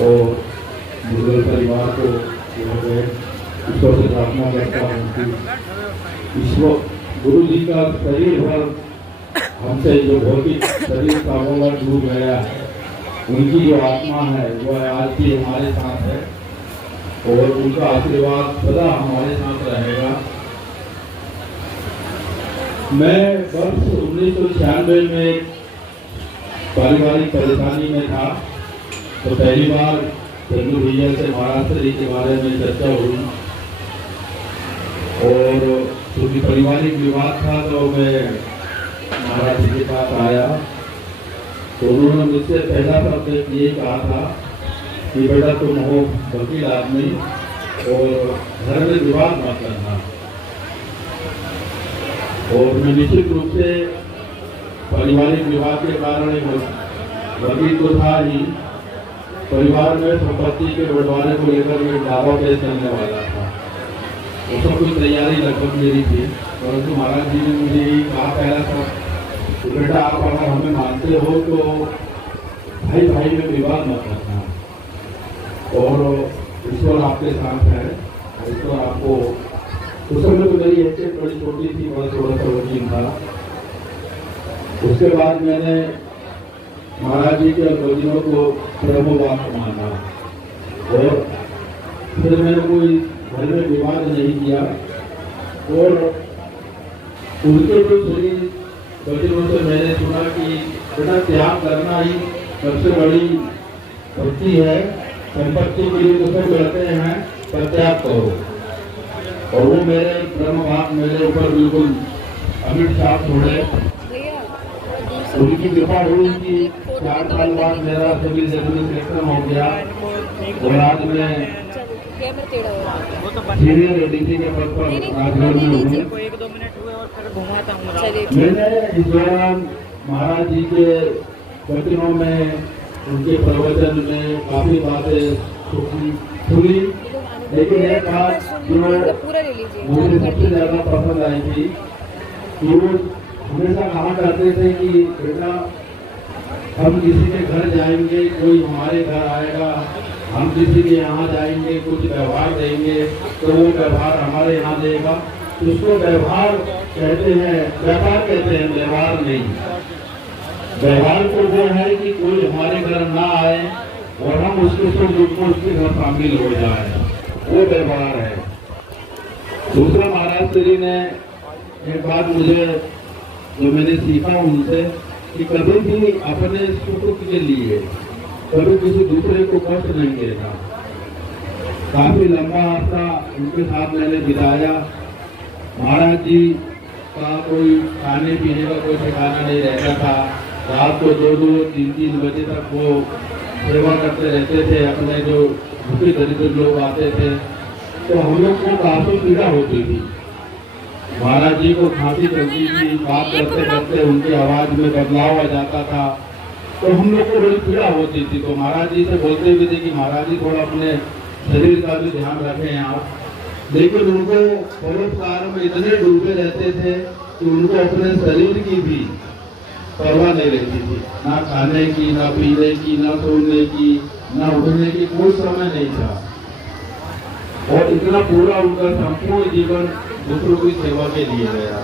और मुगल परिवार को जो है ईश्वर से प्रार्थना करता हूँ कि ईश्वर गुरु जी का शरीर भर हमसे जो भौतिक शरीर का वो डूब गया है, उनकी जो आत्मा है वह आज भी हमारे साथ है और उनका आशीर्वाद सदा हमारे साथ रहेगा। मैं वर्ष 1996 में पारिवारिक परेशानी में था, तो पहली बार चंदू भैया से महाराष्ट्र के बारे में चर्चा हुई और क्योंकि पारिवारिक विवाद था तो मैं महाराज जी के पास आया, तो उन्होंने मुझसे पहला शब्द ये कहा था कि बेटा तुम हो वकील आदमी और घर में विवाद मत करना। और मैं निश्चित रूप से पारिवारिक विवाद के कारण वकील तो था ही, परिवार में संपत्ति के बंटवारे को लेकर मैं दावा पेश करने वाला था। तो सब कुछ तैयारी लगभग मेरी थी, परंतु महाराज जी ने मुझे यही कहा पहला था कि बेटा आप अगर हमें मानते हो तो भाई भाई में विवाद मत करना और ईश्वर आपके साथ है। ईश्वर आपको उस समय तो मेरी हैसियत बड़ी छोटी थी, बड़ा थोड़ा सा वकील था। उसके बाद मैंने महाराज जी के वकीलों को ब्रह्मवाद माना और फिर मैंने कोई घर में विवाद नहीं किया और उनके जो श्री वकीलों से मैंने सुना कि बेटा त्याग करना ही सबसे बड़ी भक्ति है, संपत्ति के लिए तो सब करते हैं पर त्याग करो। और वो मेरे ब्रह्मवाद मेरे ऊपर बिल्कुल अमिट छाप छोड़े। उनकी कृपा हुई कि 4 साल बाद मेरा सिविल जज में सिलेक्शन हो गया और आज मैं सीनियर एडीसी के पद पर राजगढ़ में हूँ। मैंने इस दौरान महाराज जी के वचनों में, उनके प्रवचन में काफी बातें सुनी, लेकिन एक बात जो मुझे सबसे ज्यादा पसंद आई थी कि वो हमेशा कहा करते थे कि बेटा हम किसी के घर जाएंगे, कोई हमारे घर आएगा, हम किसी के यहाँ जाएंगे, कुछ व्यवहार देंगे तो वो व्यवहार हमारे यहाँ देगा। उसको व्यवहार कहते हैं, व्यापार कहते हैं, व्यवहार नहीं। व्यवहार तो वो है कि कोई हमारे घर ना आए और हम उसके सुख दुख में उसके घर शामिल हो जाए, वो व्यवहार है। दूसरा महाराज श्री ने एक बात मुझे जो मैंने सीखा उनसे कि कभी भी अपने सुख के लिए कभी किसी दूसरे को कष्ट नहीं देना। काफी लंबा अर्सा उनके साथ मैंने बिताया। महाराज जी का कोई खाने पीने का कोई ठिकाना नहीं रहता था। रात को 2-2-3-3 बजे तक वो सेवा करते रहते थे। अपने जो भूखे दरिद्र लोग आते थे तो हम लोग को काफी पीड़ा होती थी। महाराज जी को खांसी चलती थी, बात करते करते उनकी आवाज में बदलाव आ जाता था तो हम लोग को बड़ी पीड़ा होती थी। तो महाराज जी से बोलते भी थे कि महाराज जी थोड़ा अपने शरीर का भी ध्यान रखें आप। लेकिन उनको परोपकार में इतने डूबे रहते थे कि उनको अपने शरीर की भी परवाह नहीं रहती थी, ना खाने की, ना पीने की, ना सोने की, ना उठने की कोई समय नहीं था। और इतना पूरा उनका संपूर्ण जीवन दूसरों की सेवा के लिए गया।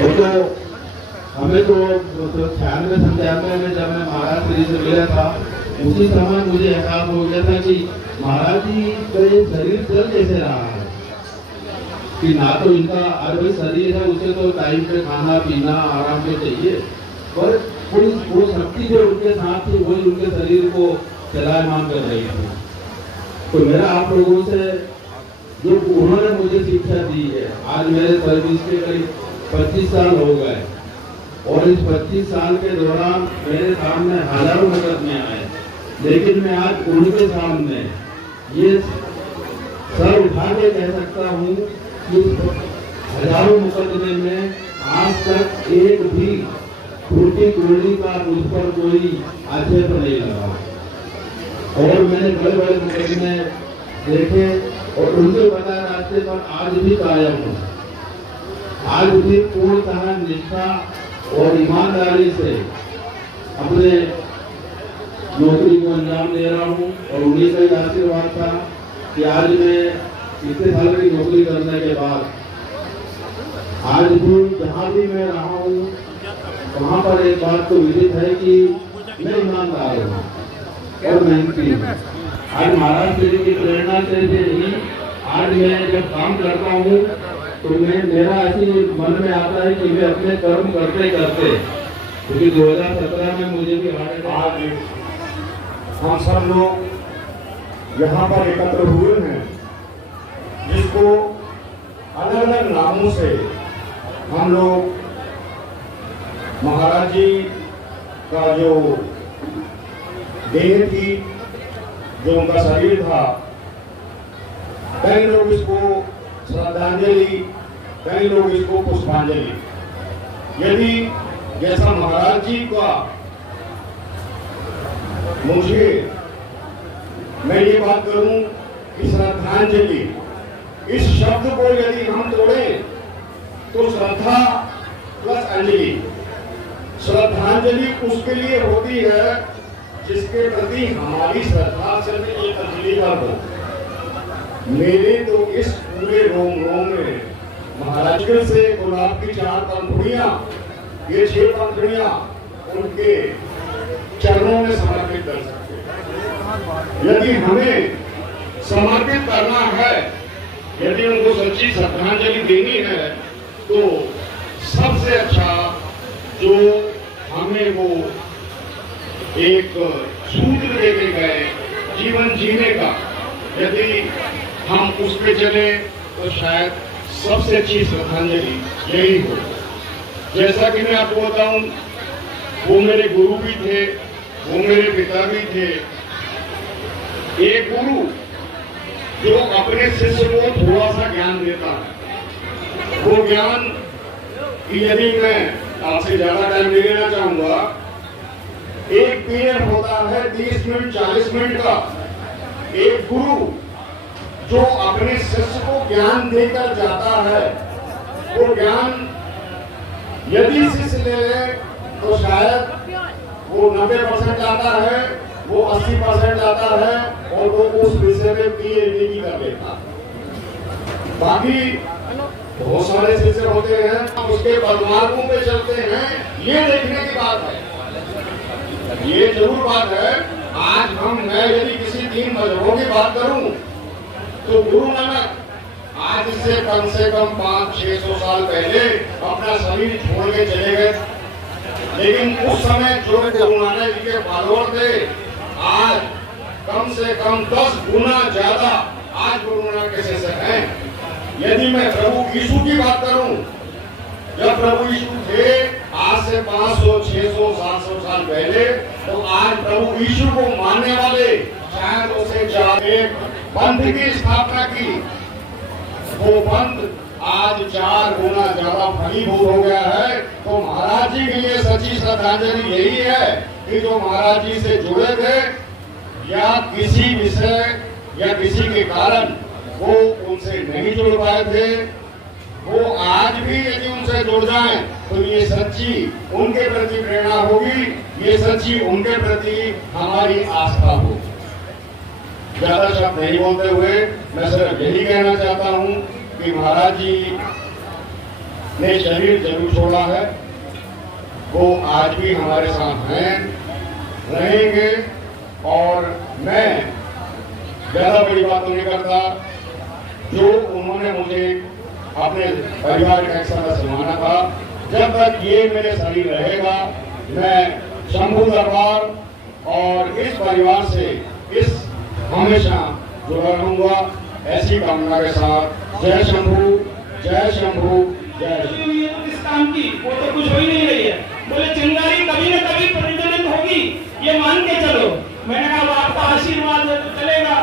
और तो हमें तो 96-97 में जब मैं महाराज श्री से मिला था, उसी समय मुझे एहसास हो गया था कि महाराज जी का ये शरीर चल कैसे रहा है, कि ना तो इनका अरे शरीर है उसे तो टाइम पे खाना पीना आराम पे चाहिए, पर वो शक्ति जो उनके साथ थी वही उनके शरीर को चलायमान कर रही थी। तो मेरा आप लोगों से जो उन्होंने मुझे शिक्षा दी है, आज मेरे सर्विस के करीब 25 साल हो गए और इस 25 साल के दौरान मेरे सामने हजारों मुकदमे आए, लेकिन मैं आज उनके सामने ये सर उठा के कह सकता हूँ कि हजारों मुकदमे में आज तक एक भी टूटी गोली का मुझ पर कोई आक्षेप नहीं लगा। और मैंने बड़े बड़े मुकदमे देखे और उनके बताए रास्ते पर आज भी कायम हूँ। आज भी पूर्णतः निष्ठा और ईमानदारी से अपने नौकरी को अंजाम दे रहा हूँ और उन्हीं का ही आशीर्वाद था कि आज मैं इतने साल की नौकरी करने के बाद आज भी जहाँ भी मैं रहा हूँ वहाँ पर एक बात तो विदित है कि मैं ईमानदार हूँ और मेहनती हूँ। आज महाराज जी की प्रेरणा से ही आज मैं जब काम करता हूँ तो मेरा ऐसी मन में आता है कि मैं अपने कर्म करते करते, क्योंकि 2017 में मुझे भी आज हम सब लोग यहाँ पर एकत्र हुए हैं, जिसको अलग अलग नामों से हम लोग महाराज जी का जो देह थी, जो उनका शरीर था, कई लोग इसको श्रद्धांजलि, कई लोग इसको पुष्पांजलि। यदि जैसा महाराज जी का मुझे मैं ये बात करूं कि श्रद्धांजलि इस शब्द को यदि हम तोड़ें तो श्रद्धा प्लस अंजलि, श्रद्धांजलि उसके लिए होती है जिसके प्रति हमारी श्रद्धा सिर्फ एक अंजलि का हो। मेरे तो इस पूरे रोम रोम में महाराज से गुलाब की 4 पंखुड़ियां, ये 6 पंखुड़ियां उनके चरणों में समर्पित कर सकते। यदि हमें समर्पित करना है, यदि उनको सच्ची श्रद्धांजलि देनी है, तो सबसे अच्छा जो हमें वो एक सूत्र देके गए जीवन जीने का, यदि हम उस पे चले तो शायद सबसे अच्छी श्रद्धांजलि यही हो। जैसा कि मैं आपको बताऊं, वो मेरे गुरु भी थे, वो मेरे पिता भी थे। एक गुरु जो अपने शिष्य को थोड़ा सा ज्ञान देता है, वो ज्ञान कि यदि मैं आपसे ज्यादा टाइम नहीं लेना चाहूंगा, एक पीरियड होता है 30 मिनट 40 मिनट का। एक गुरु जो अपने शिष्य को ज्ञान देकर जाता है, वो ज्ञान यदि शिष्य ले ले तो शायद वो 90% आता है, वो 80% आता है और वो उस विषय में PhD कर लेता। बाकी बहुत सारे शिष्य होते हैं, उसके पदमार्गों पे चलते हैं, ये देखने की बात है। ये जरूर बात है, आज मैं यदि किसी 3 मजहबों की बात करूं तो गुरु नानक आज से कम 500-600 साल पहले अपना शरीर छोड़ के चले गए, लेकिन उस समय जो गुरु नानक जी के फॉलोअर थे, आज कम से कम 10 गुना ज्यादा आज गुरु नानक के शिष्य हैं। यदि मैं प्रभु यीशु की बात करूं, जब प्रभु यीशु थे आज से 500, 600, 700 साल पहले, तो आज प्रभु यीशु को मानने वाले शायद उसे एक पंथ की स्थापना की, वो पंथ आज 4 गुना ज्यादा फलीभूत हो गया है। तो महाराज जी के लिए सच्ची श्रद्धांजलि यही है कि जो महाराज जी से जुड़े थे या किसी विषय या किसी के कारण वो उनसे नहीं जुड़ पाए थे, वो आज भी यदि उनसे जुड़ जाएं तो ये सच्ची उनके प्रति प्रेरणा होगी, ये सच्ची उनके प्रति हमारी आस्था होगी। ज्यादा शब्द नहीं बोलते हुए मैं सिर्फ यही कहना चाहता हूँ कि महाराज जी ने शरीर जरूर छोड़ा है, वो आज भी हमारे साथ हैं, रहेंगे। और मैं ज्यादा बड़ी बात नहीं करता, जो उन्होंने मुझे अपने परिवार का एक सदस्य माना था, जब तक ये मेरे शरीर रहेगा, मैं शंभू दरबार और इस परिवार से हमेशा जुड़ा रहूंगा। ऐसी कामना के साथ जय शंभू, जय शंभू, जय शंभू। इस काम की वो तो कुछ हो ही नहीं रही है। बोले चिंगारी कभी न कभी प्रतिध्वनित होगी, ये मान के चलो। मैंने कहा आपका आशीर्वाद है तो चलेगा।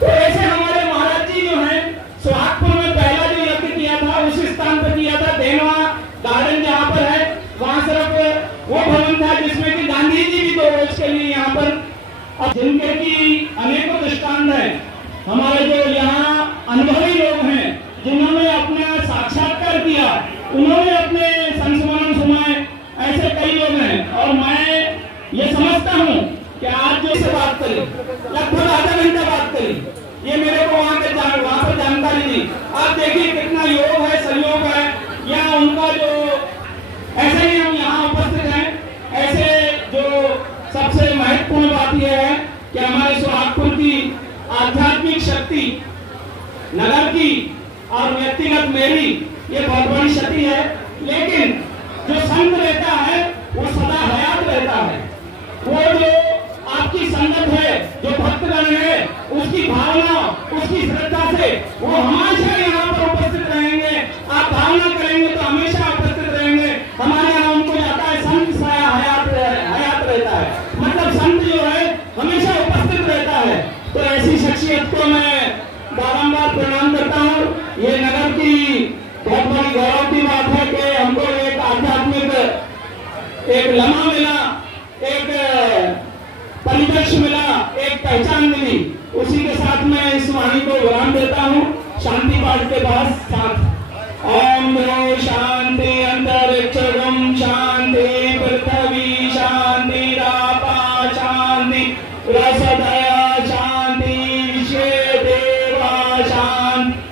तो ऐसे हमारे महाराज जी जो हैं, सोहागपुर में पहला जो यज्ञ किया था उस स्थान पर किया था, देनवा गार्डन जहाँ पर है, वहाँ सिर्फ वो भवन था जिसमें कि गांधी जी भी 2 रोज के लिए यहाँ पर, और जिनके की अनेकों दृष्टांत है। हमारे जो यहाँ अनुभवी लोग हैं, जिन्होंने अपना साक्षात्कार किया, उन्होंने अपने संस्मरण सुनाए, ऐसे कई लोग हैं। और मैं ये समझता हूँ कि आज जो से बात करी, लगभग आधा घंटा बात करी, ये मेरे को वहाँ पर जानकारी दी। आप देखिए कितना योग है, संयोग है, या उनका जो ऐसे ही हम यहाँ उपस्थित हैं। ऐसे जो सबसे महत्वपूर्ण बात यह है कि हमारे सोहागपुर की आध्यात्मिक शक्ति, नगर की और व्यक्तिगत मेरी, ये बहुत बड़ी शक्ति है। लेकिन जो संत रहता है वो सदा हयात रहता है। वो जो आपकी संगत है, जो भक्तगण है, उसकी भावना, उसकी श्रद्धा से वो हमेशा यहाँ पर उपस्थित रहेंगे। आप भावना करेंगे तो हमेशा उपस्थित रहेंगे। हमारे यहाँ उनको जाता है संत साया हयात रहता है, मतलब संत जो है हमेशा उपस्थित रहता है। तो ऐसी शख्सियत को मैं बारंबार प्रणाम करता हूँ। ये नगर की बहुत बड़ी गौरव की बात है कि हमको एक आध्यात्मिक एक लम्हा मिला, एक परिदृश्य मिला, एक पहचान मिली। उसी के साथ मैं इस वाणी को विराम देता हूँ। शांति पाठ के बाद साथ ओम नो शांति अंतरिक्षम शांति पृथ्वी शांति रापा शांति रसदया शांति विश्व देवा शांति